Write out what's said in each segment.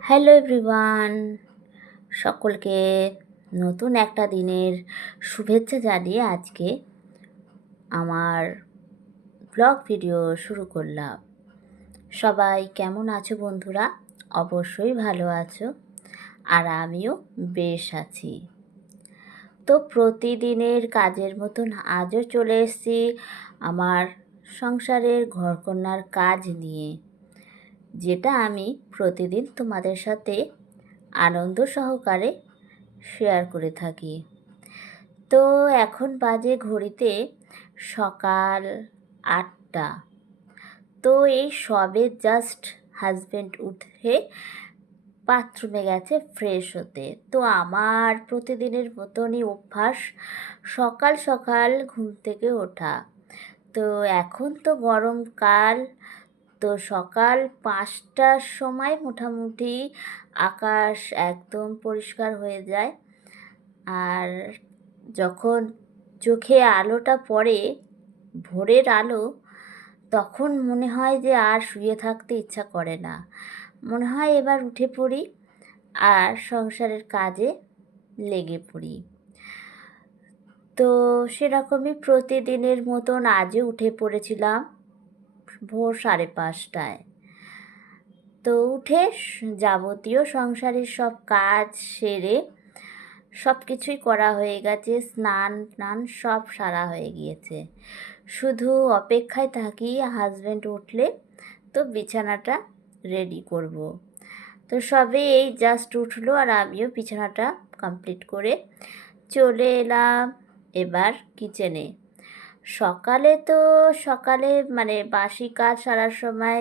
Hello everyone, সকলকে নতুন একটা দিনের শুভেচ্ছা জানিয়ে আজকে আমার ব্লগ ভিডিও শুরু করলাম। সবাই কেমন আছো বন্ধুরা? অবশ্যই ভালো আছো, আর আমিও বেশ আছি। তো প্রতিদিনের কাজের মতন আজও চলে এসেছি আমার সংসারের ঘরকন্নার কাজ নিয়ে, যেটা আমি প্রতিদিন তোমাদের সাথে আনন্দ সহকারে শেয়ার করে থাকি। তো এখন বাজে ঘড়িতে সকাল 8টা। তো এই সবে জাস্ট হাজব্যান্ড উঠে বাথরুমে গেছে ফ্রেশ হতে। তো আমার প্রতিদিনের মতনই অভ্যাস সকাল সকাল ঘুম থেকে ওঠা। তো এখন তো গরমকাল, তো সকাল 5টার সময় মোটামুটি আকাশ একদম পরিষ্কার হয়ে যায়। আর যখন চোখে আলোটা পড়ে, ভোরের আলো, তখন মনে হয় যে আর শুয়ে থাকতে ইচ্ছা করে না। মনে হয় এবার উঠে পড়ি আর সংসারের কাজে লেগে পড়ি। তো সেরকমই প্রতিদিনের মতন আজও উঠে পড়েছিলাম ভোর 5:30টায়। তো উঠে যাবতীয় সংসারের সব কাজ সেরে সব কিছুই করা হয়ে গেছে, স্নান টান সব সারা হয়ে গিয়েছে। শুধু অপেক্ষায় থাকি হাজব্যান্ড উঠলে তো বিছানাটা রেডি করব। তো সবে এই জাস্ট উঠলো আর আমিও বিছানাটা কমপ্লিট করে চলে এলাম এবার কিচেনে। সকালে মানে বাসি কাজ সারার সময়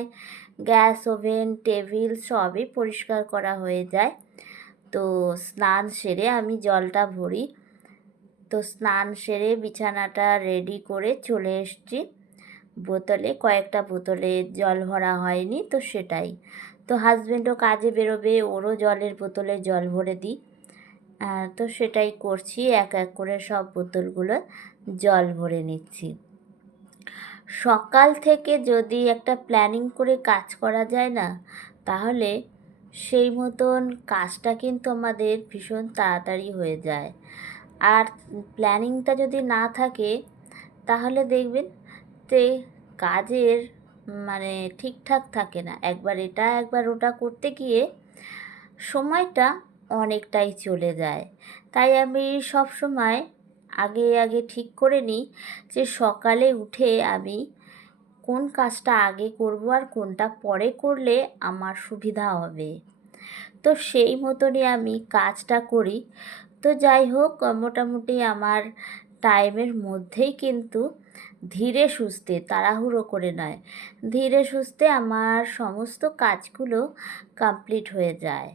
গ্যাস, ওভেন, টেবিল সবই পরিষ্কার করা হয়ে যায়। তো স্নান সেরে আমি জলটা ভরি। তো স্নান সেরে বিছানাটা রেডি করে চলে এসেছি। কয়েকটা বোতলে জল ভরা হয়নি, তো সেটাই। তো হাজব্যান্ডও কাজে বেরোবে, ওরও জলের বোতলে জল ভরে দিই। তো সেটাই করছি, এক এক করে সব বোতলগুলো জল ভরে নিচ্ছি। সকাল থেকে যদি একটা প্ল্যানিং করে কাজ করা যায় না, তাহলে সেই মতন কাজটা কিন্তু আমাদের ভীষণ তাড়াতাড়ি হয়ে যায়। আর প্ল্যানিংটা যদি না থাকে, তাহলে দেখবেন যে কাজের মানে ঠিকঠাক থাকে না। একবার এটা একবার ওটা করতে গিয়ে সময়টা অনেকটাই চলে যায়। তাই আমি সব সময় আগে ঠিক করে নিই যে সকালে উঠে আমি কোন কাজটা আগে করব আর কোনটা পরে করলে আমার সুবিধা হবে। তো সেই মতনই আমি কাজটা করি। তো যাই হোক, মোটামুটি আমার টাইমের মধ্যেই কিন্তু ধীরে সুস্থে, তাড়াহুড়ো করে নয়, ধীরে সুস্থে আমার সমস্ত কাজগুলো কমপ্লিট হয়ে যায়।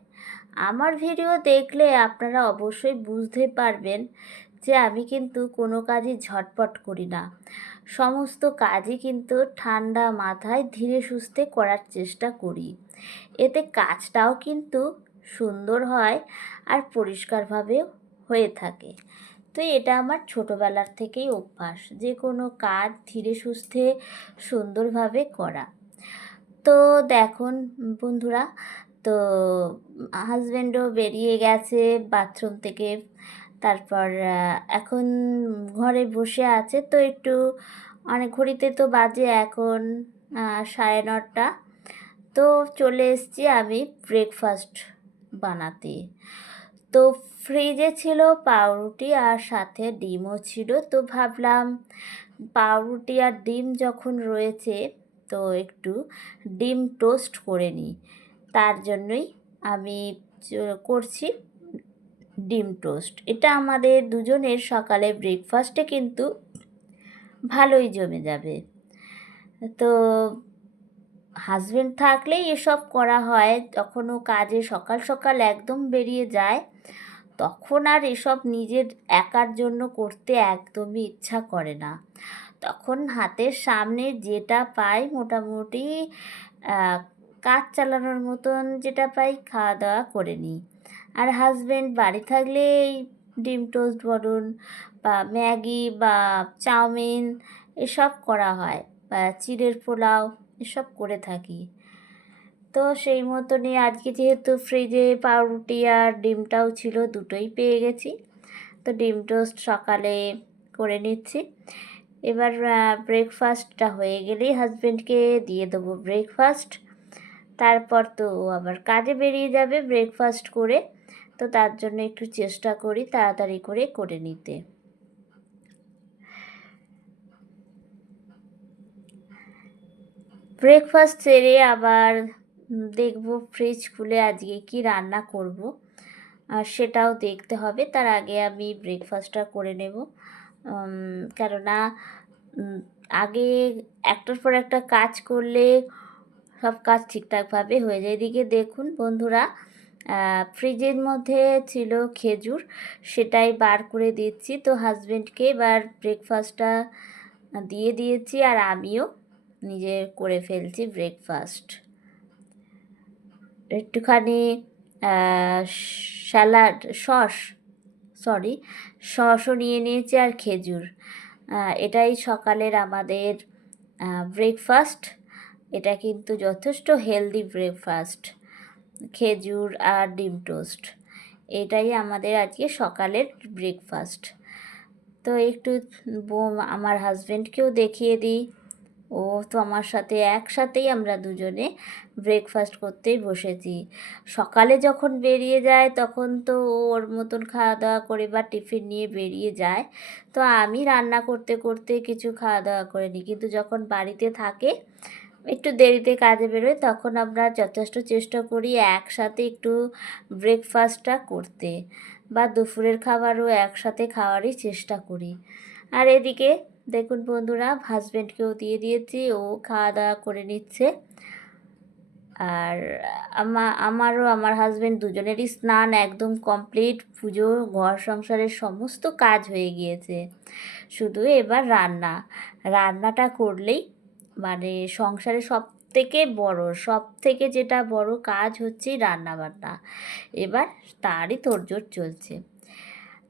আমার ভিডিও দেখলে আপনারা অবশ্যই বুঝতে পারবেন যে আমি কিন্তু কোনো কাজই ঝটপট করি না। সমস্ত কাজই কিন্তু ঠান্ডা মাথায় ধীরে সুস্থে করার চেষ্টা করি। এতে কাজটাও কিন্তু সুন্দর হয় আর পরিষ্কারভাবেও হয়ে থাকে। তো এটা আমার ছোটোবেলার থেকেই অভ্যাস, যে কোনো কাজ ধীরে সুস্থে সুন্দরভাবে করা। তো দেখুন বন্ধুরা, তো হাজব্যান্ডও বেরিয়ে গেছে বাথরুম থেকে। তারপর এখন ঘরে বসে আছে। তো একটু অনেক ঘড়িতে তো বাজে এখন 9:30। তো চলে এসেছি আমি ব্রেকফাস্ট বানাতে। তো ফ্রিজে ছিল পাউরুটি আর সাথে ডিমও ছিল। তো ভাবলাম পাউরুটি আর ডিম যখন রয়েছে, তো একটু ডিম টোস্ট করে নিই। তার জন্যই আমি করছি ডিম টোস্ট। এটা আমাদের দুজনের সকালে ব্রেকফাস্টে কিন্তু ভালোই জমে যাবে। তো হাজব্যান্ড থাকলেই এসব করা হয়। যখন ও কাজে সকাল সকাল একদম বেরিয়ে যায়, তখন আর এসব নিজের একার জন্য করতে একদমই ইচ্ছা করে না। তখন হাতের সামনে যেটা পাই, মোটামুটি কাজ চালানোর মতন যেটা পাই খাওয়া দাওয়া করে নিই। আর হাজব্যান্ড বাড়ি থাকলে এই ডিম টোস্ট বলুন বা ম্যাগি বা চাউমিন এসব করা হয়, বা চিড়ের পোলাও এসব করে থাকি। তো সেই মতনই আজকে যেহেতু ফ্রিজে পাউরুটি আর ডিমটাও ছিল, দুটোই পেয়ে গেছি, তো ডিম টোস্ট সকালে করে নিচ্ছি। এবার ব্রেকফাস্টটা হয়ে গেলেই হাজব্যান্ডকে দিয়ে দেবো ব্রেকফাস্ট, তারপর তো আবার কাজে বেরিয়ে যাবে ব্রেকফাস্ট করে। তো তার জন্য একটু চেষ্টা করি তাড়াতাড়ি করে নিতে। ব্রেকফাস্ট সেরে আবার দেখব ফ্রিজ খুলে আজকে কি রান্না করব, আর সেটাও দেখতে হবে। তার আগে আমি ব্রেকফাস্টটা করে নেব, কেননা আগে একটার পর একটা কাজ করলে সব কাজ ঠিকঠাকভাবে হয়ে যায়। এদিকে দেখুন বন্ধুরা, ফ্রিজের মধ্যে ছিল খেজুর, সেটাই বার করে দিচ্ছি। তো হাজব্যান্ডকে এবার ব্রেকফাস্টটা দিয়ে দিয়েছি, আর আমিও নিজে করে ফেলছি ব্রেকফাস্ট। একটুখানি স্যালাড সসও নিয়ে নিয়েছি, আর খেজুর। এটাই সকালের আমাদের ব্রেকফাস্ট। এটা কিন্তু যথেষ্ট হেলদি ব্রেকফাস্ট, খেজুর আর ডিম টোস্ট, এটাই আমাদের আজকে সকালের ব্রেকফাস্ট। তো একটু আমার হাজব্যান্ডকেও দেখিয়ে দিই, ও তো আমার সাথে একসাথেই আমরা দুজনে ব্রেকফাস্ট করতেই বসেছি। সকালে যখন বেরিয়ে যায় তখন তো ও ওর মতন খাওয়া দাওয়া করে বা টিফিন নিয়ে বেরিয়ে যায়, তো আমি রান্না করতে করতে কিছু খাওয়া দাওয়া করে নিই। কিন্তু যখন বাড়িতে থাকে, একটু দেরিতে কাজে বেরোয়, তখন আমরা যথেষ্ট চেষ্টা করি একসাথে একটু ব্রেকফাস্টটা করতে, বা দুপুরের খাবারও একসাথে খাওয়ারই চেষ্টা করি। আর এদিকে দেখুন বন্ধুরা, হাজব্যান্ডকেও দিয়ে দিয়েছি, ও খাওয়া দাওয়া করে নিচ্ছে। আর আমারও আমার হাজব্যান্ড দুজনেরই স্নান একদম কমপ্লিট, পুজো ঘর সংসারের সমস্ত কাজ হয়ে গিয়েছে। শুধু এবার রান্নাটা করলেই মানে সংসারে সব থেকে যেটা বড় কাজ হচ্ছে রান্নাবান্না। এবার তারই তোড়জোড় চলছে।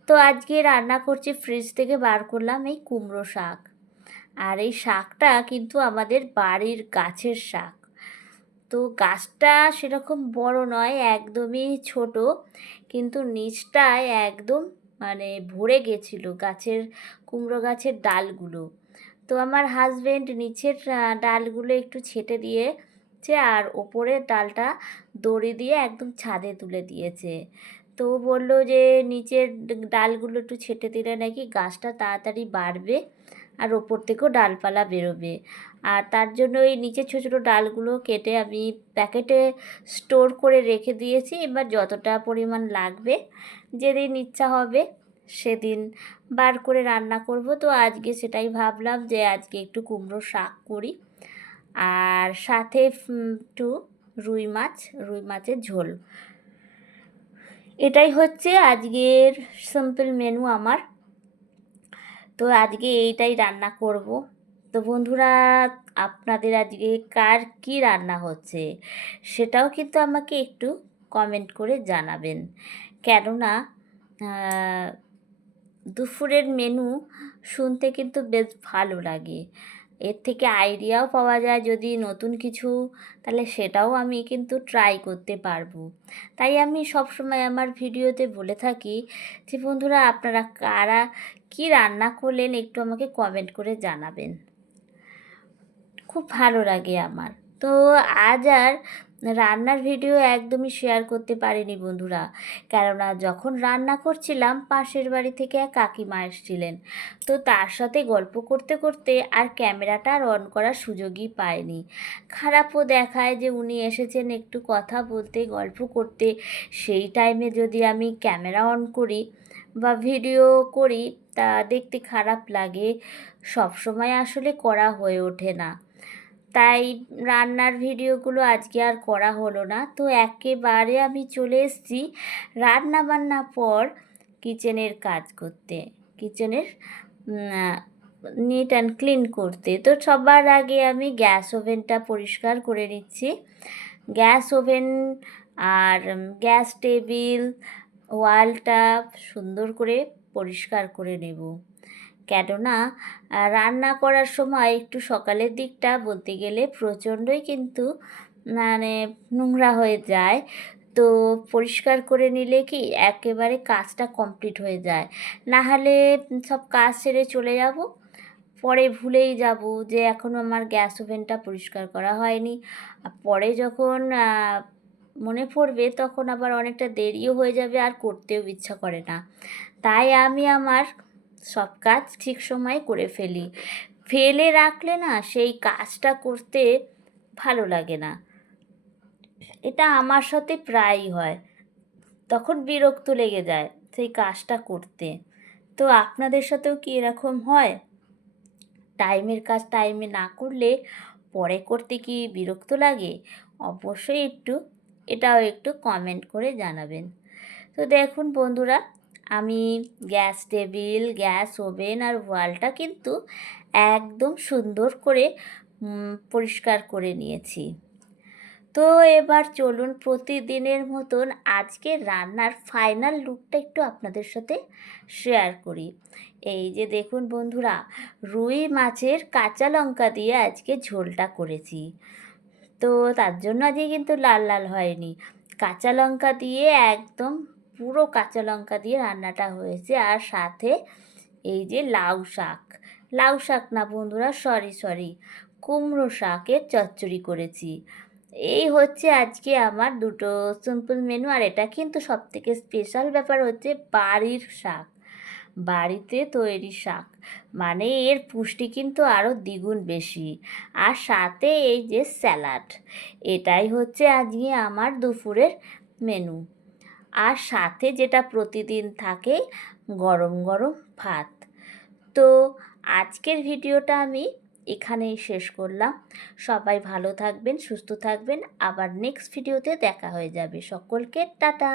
তো আজকে রান্না করছি, ফ্রিজ থেকে বার করলাম এই কুমড়ো শাক। আর এই শাকটা কিন্তু আমাদের বাড়ির গাছের শাক। তো গাছটা সেরকম বড় নয়, একদমই ছোট, কিন্তু নিচটায় একদম মানে ভরে গেছিলো কুমড়ো গাছের ডালগুলো। তো আমার হাজব্যান্ড নিচের ডালগুলো একটু ছেটে দিয়েছে, আর ওপরের ডালটা দড়ি দিয়ে একদম ছাদে তুলে দিয়েছে। তো ও বললো যে নিচের ডালগুলো একটু ছেটে দিলে নাকি গাছটা তাড়াতাড়ি বাড়বে, আর ওপর থেকেও ডালপালা বেরোবে। আর তার জন্য এই নিচে ছোটো ছোটো ডালগুলো কেটে আমি প্যাকেটে স্টোর করে রেখে দিয়েছি। এবার যতটা পরিমাণ লাগবে, যেদিন ইচ্ছা হবে সেদিন বার করে রান্না করব। তো আজকে সেটাই ভাবলাম যে আজকে একটু কুমড়ো শাক করি, আর সাথে একটু রুই মাছের ঝোল। এটাই হচ্ছে আজকের সিম্পল মেনু আমার। তো আজকে এইটাই রান্না করব। তো বন্ধুরা, আপনাদের আজকে কার কী রান্না হচ্ছে সেটাও কিন্তু আমাকে একটু কমেন্ট করে জানাবেন, কেননা দুপুরের মেনু শুনতে কিন্তু বেশ ভালো লাগে। এর থেকে আইডিয়াও পাওয়া যায় যদি নতুন কিছু, তাহলে সেটাও আমি কিন্তু ট্রাই করতে পারবো। তাই আমি সবসময় আমার ভিডিওতে বলে থাকি যে বন্ধুরা, আপনারা কারা কী রান্না করলেন একটু আমাকে কমেন্ট করে জানাবেন, খুব ভালো লাগে আমার। তো আজ আর রান্নার ভিডিও একদমই শেয়ার করতে পারিনি বন্ধুরা, কেননা যখন রান্না করছিলাম পাশের বাড়ি থেকে এক কাকিমা এসেছিলেন। তো তার সাথে গল্প করতে করতে আর ক্যামেরাটা আর অন করার সুযোগই পাইনি। খারাপও দেখায় যে উনি এসেছেন একটু কথা বলতে গল্প করতে, সেই টাইমে যদি আমি ক্যামেরা অন করি বা ভিডিও করি, তা দেখতে খারাপ লাগে। সব সময় আসলে করা হয়ে ওঠে না, তাই রান্নার ভিডিওগুলো আজকে আর করা হলো না। তো একেবারে আমি চলে এসেছি রান্না পর কিচেনের কাজ করতে, কিচেনের নিট অ্যান্ড ক্লিন করতে। তো সবার আগে আমি গ্যাস ওভেনটা পরিষ্কার করে নিচ্ছি। গ্যাস ওভেন আর গ্যাস টেবিল, ওয়ালটা সুন্দর করে পরিষ্কার করে নেব, কেননা রান্না করার সময় একটু সকালের দিকটা বলতে গেলে প্রচণ্ডই কিন্তু মানে নোংরা হয়ে যায়। তো পরিষ্কার করে নিলে কি একেবারে কাজটা কমপ্লিট হয়ে যায়। না হলে সব কাজ সেরে চলে যাব, পরে ভুলেই যাব যে এখনও আমার গ্যাস ওভেনটা পরিষ্কার করা হয়নি। পরে যখন মনে পড়বে তখন আবার অনেকটা দেরিও হয়ে যাবে, আর করতেও ইচ্ছা করে না। তাই আমি আমার সব কাজ ঠিক সময়ে করে ফেলি। ফেলে রাখলে না সেই কাজটা করতে ভালো লাগে না। এটা আমার সাথে প্রায়ই হয়। তখন বিরক্ত লেগে যায় সেই কাজটা করতে। তো আপনাদের সাথেও কি এরকম হয়? টাইমের কাজ টাইমে না করলে পরে করতে কি বিরক্ত লাগে? অবশ্যই এটাও একটু কমেন্ট করে জানাবেন। তো দেখুন বন্ধুরা, আমি গ্যাস টেবিল, গ্যাস ওভেন আর ওয়ালটা কিন্তু একদম সুন্দর করে পরিষ্কার করে নিয়েছি। তো এবার চলুন প্রতিদিনের মতন আজকে রান্নার ফাইনাল লুকটা একটু আপনাদের সাথে শেয়ার করি। এই যে দেখুন বন্ধুরা, রুই মাছের কাঁচা লঙ্কা দিয়ে আজকে ঝোলটা করেছি। তো তার জন্য আজকে কিন্তু লাল লাল হয়নি, কাঁচা লঙ্কা দিয়ে একদম পুরো কাঁচা লঙ্কা দিয়ে রান্নাটা হয়েছে। আর সাথে এই যে লাউ শাক না বন্ধুরা, সরি, কুমড়ো শাকের চচ্চড়ি করেছি। এই হচ্ছে আজকে আমার দুটো সিম্পল মেনু। আর এটা কিন্তু সবথেকে স্পেশাল ব্যাপার হচ্ছে বাড়ির শাক, বাড়িতে তৈরি শাক, মানে এর পুষ্টি কিন্তু আরও দ্বিগুণ বেশি। আর সাথে এই যে স্যালাড, এটাই হচ্ছে আজকে আমার দুপুরের মেনু। আর সাথে যেটা প্রতিদিন থাকে, গরম গরম ভাত। তো আজকের ভিডিওটা আমি এখানেই শেষ করলাম। সবাই ভালো থাকবেন, সুস্থ থাকবেন। আবার নেক্সট ভিডিওতে দেখা হয়ে যাবে। সকলকে টাটা।